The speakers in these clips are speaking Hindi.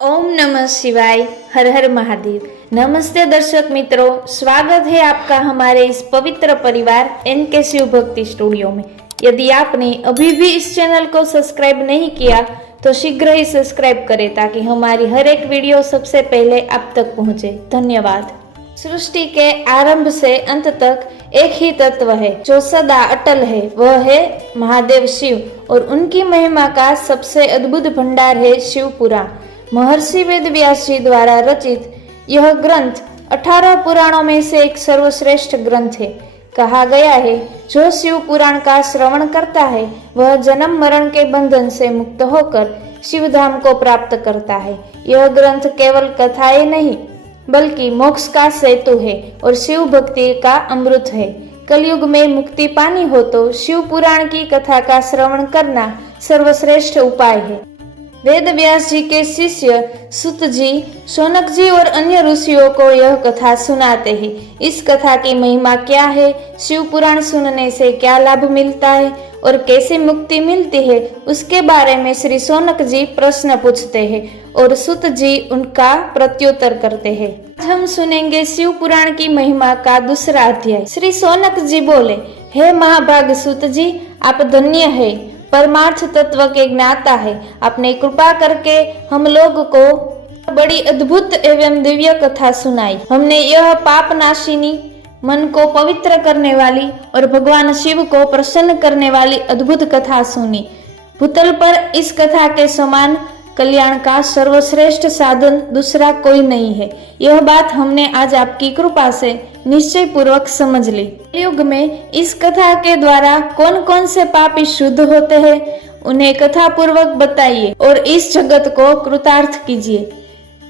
ओम नमः शिवाय। हर हर महादेव। नमस्ते दर्शक मित्रों, स्वागत है आपका हमारे इस पवित्र परिवार एनके शिव भक्ति स्टूडियो में। यदि आपने अभी भी इस चैनल को सब्सक्राइब नहीं किया तो शीघ्र ही सब्सक्राइब करें ताकि हमारी हर एक वीडियो सबसे पहले आप तक पहुंचे। धन्यवाद। सृष्टि के आरंभ से अंत तक एक ही तत्व है जो सदा अटल है, वह है महादेव शिव, और उनकी महिमा का सबसे अद्भुत भंडार है शिव पुराण। महर्षि वेद व्यास जी द्वारा रचित यह ग्रंथ 18 पुराणों में से एक सर्वश्रेष्ठ ग्रंथ है। कहा गया है, जो शिव पुराण का श्रवण करता है वह जन्म मरण के बंधन से मुक्त होकर शिव धाम को प्राप्त करता है। यह ग्रंथ केवल कथाएं नहीं बल्कि मोक्ष का सेतु है और शिव भक्ति का अमृत है। कलयुग में मुक्ति पानी हो तो शिव पुराण की कथा का श्रवण करना सर्वश्रेष्ठ उपाय है। वेद व्यास जी के शिष्य सुत जी, शौनक जी और अन्य ऋषियों को यह कथा सुनाते हैं। इस कथा की महिमा क्या है, शिव पुराण सुनने से क्या लाभ मिलता है और कैसे मुक्ति मिलती है, उसके बारे में श्री शौनक जी प्रश्न पूछते हैं और सुत जी उनका प्रत्युत्तर करते हैं। आज हम सुनेंगे शिव पुराण की महिमा का दूसरा अध्याय। श्री शौनक जी बोले, हे महाभाग सुत जी, आप धन्य है, परमार्थ तत्व के ज्ञाता है। आपने कृपा करके हम लोग को बड़ी अद्भुत एवं दिव्य कथा सुनाई। हमने यह पाप नाशिनी, मन को पवित्र करने वाली और भगवान शिव को प्रसन्न करने वाली अद्भुत कथा सुनी। भूतल पर इस कथा के समान कल्याण का सर्वश्रेष्ठ साधन दूसरा कोई नहीं है। यह बात हमने आज आपकी कृपा से निश्चय पूर्वक समझ ली। युग में इस कथा के द्वारा कौन कौन से पापी शुद्ध होते हैं, उन्हें कथा पूर्वक बताइए और इस जगत को कृतार्थ कीजिए।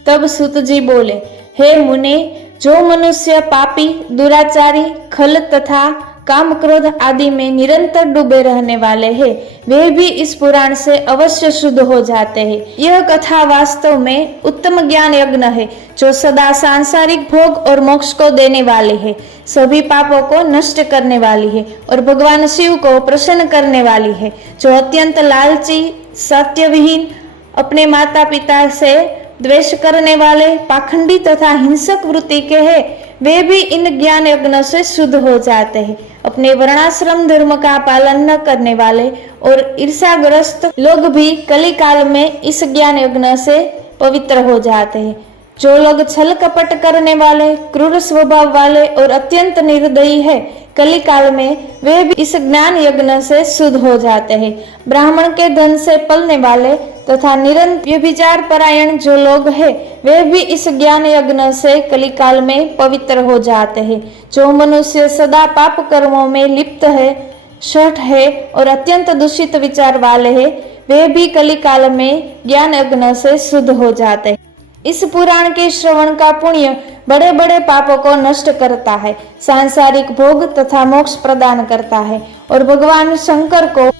तब सुत जी बोले, हे मुने, जो मनुष्य पापी, दुराचारी, खल तथा काम क्रोध आदि में निरंतर डूबे रहने वाले हैं, वे भी इस पुराण से अवश्य शुद्ध हो जाते हैं। यह कथा वास्तव में उत्तम ज्ञान यज्ञ है जो सदा सांसारिक भोग और मोक्ष को देने वाले है, सभी पापों को नष्ट करने वाली है और भगवान शिव को प्रसन्न करने वाली है। जो अत्यंत लालची, सत्यविहीन, अपने माता पिता से द्वेष करने वाले, पाखंडी तथा हिंसक वृत्ति के हैं, वे भी इन ज्ञान यज्ञ से शुद्ध हो जाते हैं। अपने वर्णाश्रम धर्म का पालन न करने वाले और ईर्ष्याग्रस्त लोग भी कली काल में इस ज्ञान यज्ञ से पवित्र हो जाते हैं। जो लोग छल कपट करने वाले, क्रूर स्वभाव वाले और अत्यंत निर्दयी है, कली काल में वे भी इस ज्ञान यज्ञ से शुद्ध हो जाते हैं। ब्राह्मण के धन से पलने वाले तथा निरंतर व्यभिचार परायण जो लोग हैं, वे भी इस ज्ञान यज्ञ से कली काल में पवित्र हो जाते हैं। जो मनुष्य सदा पाप कर्मों में लिप्त है, शठ है और अत्यंत दूषित विचार वाले हैं, वे भी कली काल में ज्ञान यज्ञ से शुद्ध हो जाते हैं। इस पुराण के श्रवण का पुण्य बड़े बड़े पापों को नष्ट करता है, सांसारिक भोग तथा मोक्ष प्रदान करता है और भगवान शंकर को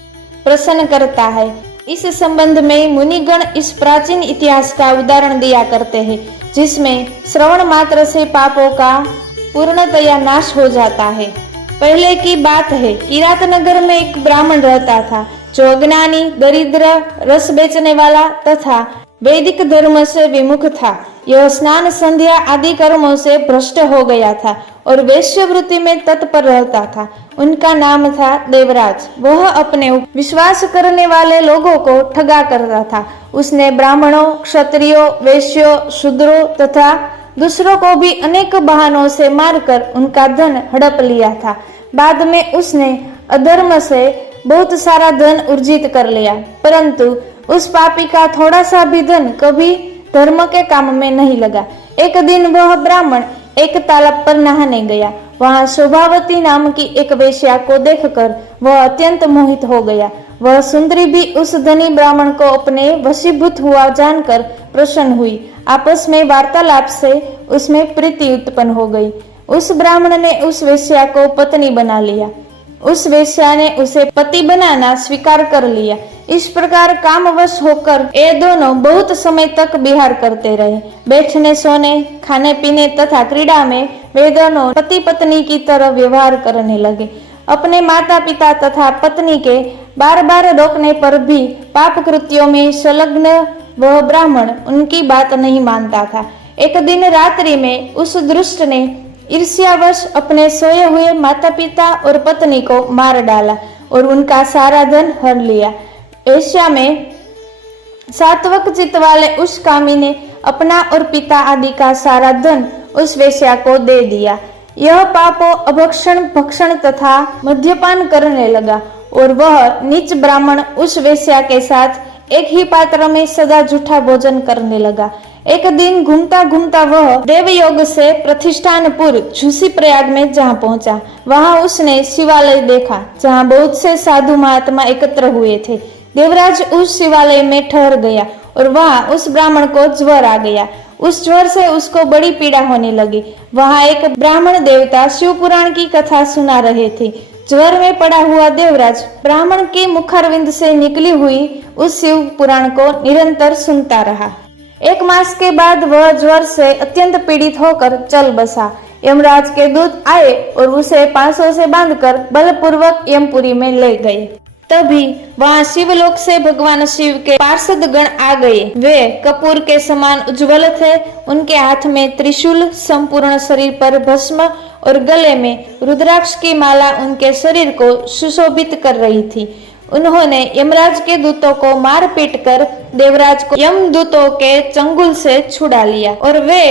प्रसन्न करता है। इस संबंध में मुनिगण इस प्राचीन इतिहास का उदाहरण दिया करते हैं, जिसमें श्रवण मात्र से पापों का पूर्णतया नाश हो जाता है। पहले की बात है, किरात नगर में एक ब्राह्मण रहता था जो अज्ञानी, दरिद्र, रस बेचने वाला तथा वैदिक धर्म से विमुख था। यह स्नान संध्या आदि कर्मों से भ्रष्ट हो गया था और वेश्यवृत्ति में तत्पर रहता था। उनका नाम था देवराज। वह अपने विश्वास करने वाले लोगों को ठगा करता था। उसने ब्राह्मणों, क्षत्रियों, वैश्यों, शूद्रों तथा दूसरों को भी अनेक बहानों से मारकर उनका धन हड़प लिया था। बाद में उसने अधर्म से बहुत सारा धन अर्जित कर लिया, परंतु उस पापी का थोड़ा सा भी धन कभी धर्म के काम में नहीं लगा। एक दिन वह ब्राह्मण एक तालाब पर नहाने गया। वहां शोभावती नाम की एक वेश्या को देखकर वह अत्यंत मोहित हो गया। वह सुंदरी भी उस धनी ब्राह्मण को अपने वशीभूत हुआ जानकर प्रसन्न हुई। आपस में वार्तालाप से उसमें प्रीति उत्पन्न हो गई। उस ब्राह्मण ने उस वेश्या को पत्नी बना लिया। उस वेश्या ने उसे पति बनाना स्वीकार कर लिया। इस प्रकार कामवश होकर ये दोनों बहुत समय तक विहार करते रहे। बैठने, सोने, खाने पीने तथा क्रीड़ा में वे दोनों पति पत्नी की तरह व्यवहार करने लगे। अपने माता पिता तथा पत्नी के बार बार रोकने पर भी पाप कृत्यों में संलग्न वह ब्राह्मण उनकी बात नहीं मानता था। एक दिन रात्रि में उस दुष्ट ने ईर्ष्यावश अपने सोए हुए माता पिता और पत्नी को मार डाला और उनका सारा धन हर लिया। एशिया में सात्विक चित्त वाले उस कामी ने अपना और पिता आदि का सारा धन उस वेश्या को दे दिया। यह पापो अभक्षण भक्षण तथा मद्यपान करने लगा और वह नीच ब्राह्मण उस वेश्या के साथ एक ही पात्र में सदा झूठा भोजन करने लगा। एक दिन घूमता घूमता वह देवयोग से प्रतिष्ठानपुर झूसी प्रयाग में जहाँ पहुंचा, वहां उसने शिवालय देखा जहाँ बहुत से साधु महात्मा एकत्र हुए थे। देवराज उस शिवालय में ठहर गया और वहां उस ब्राह्मण को ज्वर आ गया। उस ज्वर से उसको बड़ी पीड़ा होने लगी। वहां एक ब्राह्मण देवता शिव पुराण की कथा सुना रहे थे। ज्वर में पड़ा हुआ देवराज ब्राह्मण के मुखारविंद से निकली हुई उस शिव पुराण को निरंतर सुनता रहा। एक मास के बाद वह ज्वर से अत्यंत पीड़ित होकर चल बसा। यमराज के दूत आए और उसे पांसों से बांधकर बलपूर्वक यमपुरी में ले गए। तभी वहां शिवलोक से भगवान शिव के पार्षद गण आ गए। वे कपूर के समान उज्जवल थे। उनके हाथ में त्रिशूल, संपूर्ण शरीर पर भस्म और गले में रुद्राक्ष की माला उनके शरीर को सुशोभित कर रही थी। उन्होंने यमराज के दूतों को मार पीट कर देवराज को यमदूतों के चंगुल से छुड़ा लिया और वे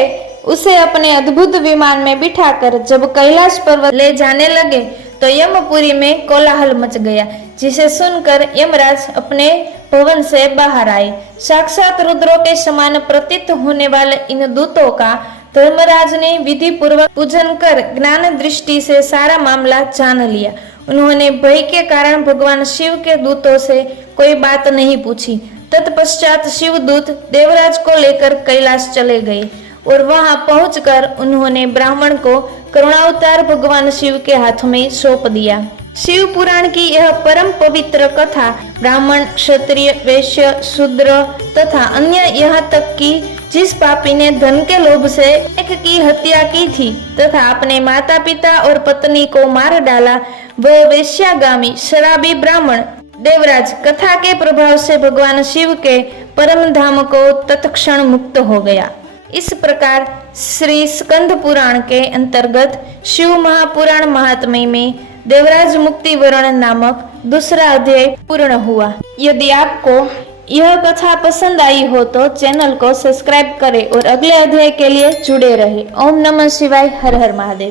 उसे अपने अद्भुत विमान में बिठाकर जब कैलाश पर्वत ले जाने लगे तो यमपुरी में कोलाहल मच गया, जिसे सुनकर यमराज अपने भवन से बाहर आए। साक्षात रुद्रों के समान प्रतीत होने वाले इन दूतों का धर्मराज ने विधि पूर्वक पूजन कर ज्ञान दृष्टि से सारा मामला जान लिया। उन्होंने भय के कारण भगवान शिव के दूतों से कोई बात नहीं पूछी। तत्पश्चात शिवदूत देवराज को लेकर कैलाश चले गए और वहां पहुंचकर उन्होंने ब्राह्मण को करुणावतार भगवान शिव के हाथ में सौंप दिया। शिव पुराण की यह परम पवित्र कथा ब्राह्मण, क्षत्रिय, वैश्य, शूद्र तथा अन्य यहाँ तक कि जिस पापी ने धन के लोभ से एक की हत्या की थी तथा अपने माता पिता और पत्नी को मार डाला, वह वेश्यागामी शराबी ब्राह्मण देवराज कथा के प्रभाव से भगवान शिव के परम धाम को तत्क्षण मुक्त हो गया। इस प्रकार श्री स्कंद पुराण के अंतर्गत शिव महापुराण महात्म्य में देवराज मुक्ति वर्ण नामक दूसरा अध्याय पूर्ण हुआ। यदि आपको यह कथा पसंद आई हो तो चैनल को सब्सक्राइब करें और अगले अध्याय के लिए जुड़े रहे। ओम नमः शिवाय। हर हर महादेव।